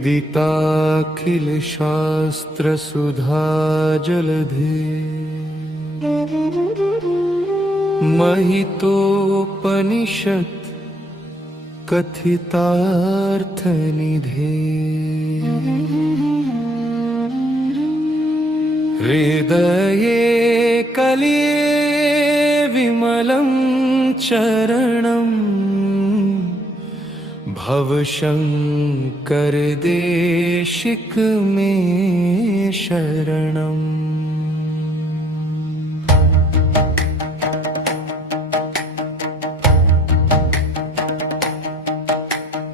विदिताखिल शास्त्र सुधा जलधे महितोपनिषत् कथितार्थ निधे हृदये कलिये विमलं चरणं भवशंकर देशिक मे शरणम्।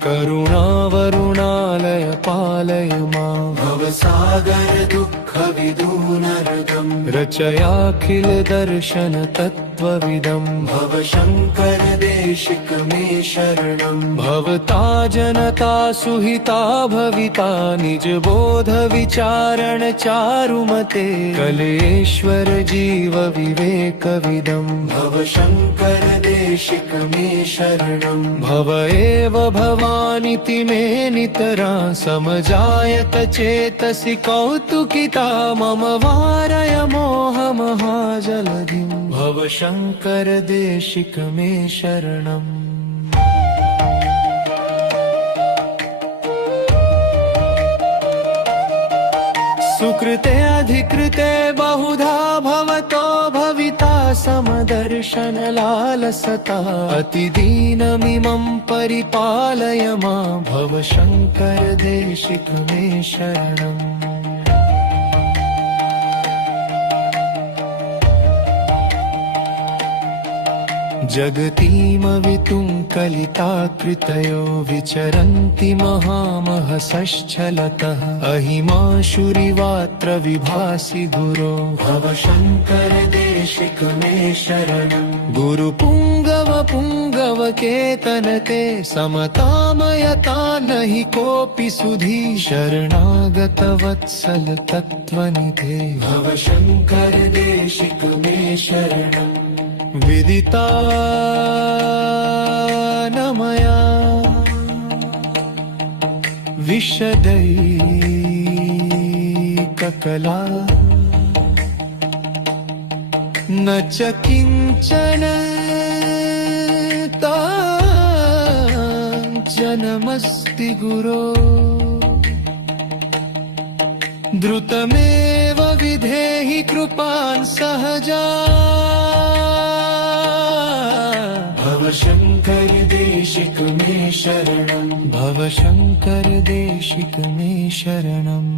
करुणावरुणालय पालय मां भवसागर दुःख विदूनर्गम् रचयाखिल दर्शन तत्त्वविदं भवशंकर देशिक मे शरणम्। भवता जनता सुहिता भविता निज बोध विचारण चारुमते कलेश्वर जीव विवेकविदं भवशंकर देशिक मे शरणम्। भव एव भवानिति मे नितरा समजायत चेतसि कौतुकिता मम वारय मोह महाजलधिं भवशंकर देशिक मे शरणम्। सुकृते अधिकृते बहुधा भवतो भविता समदर्शन लालसता अतिदीनमिमं परिपालय मां भवशंकर देशिक मे शरणम्। जगतीमवितुं कलिताकृतयो विचरन्ति महामहसश्चलतः अहिमाशुरिवात्र विभासि गुरो भवशंकर देशिक मे शरणम्। गुरुपुङ्गव पुङ्गव केतनते समतामयता नहि कोऽपि सुधी शरणागत वत्सल तत्त्वनिधे भवशंकर देशिक मे शरणम्। विदिता न मया विशदैककला न च किञ्चन ताञ्चनमस्ति गुरो द्रुतमेव विधेहि कृपान् सहजा भवशंकर देशिक मे शरणम् भवशंकर देशिक मे शरणम्।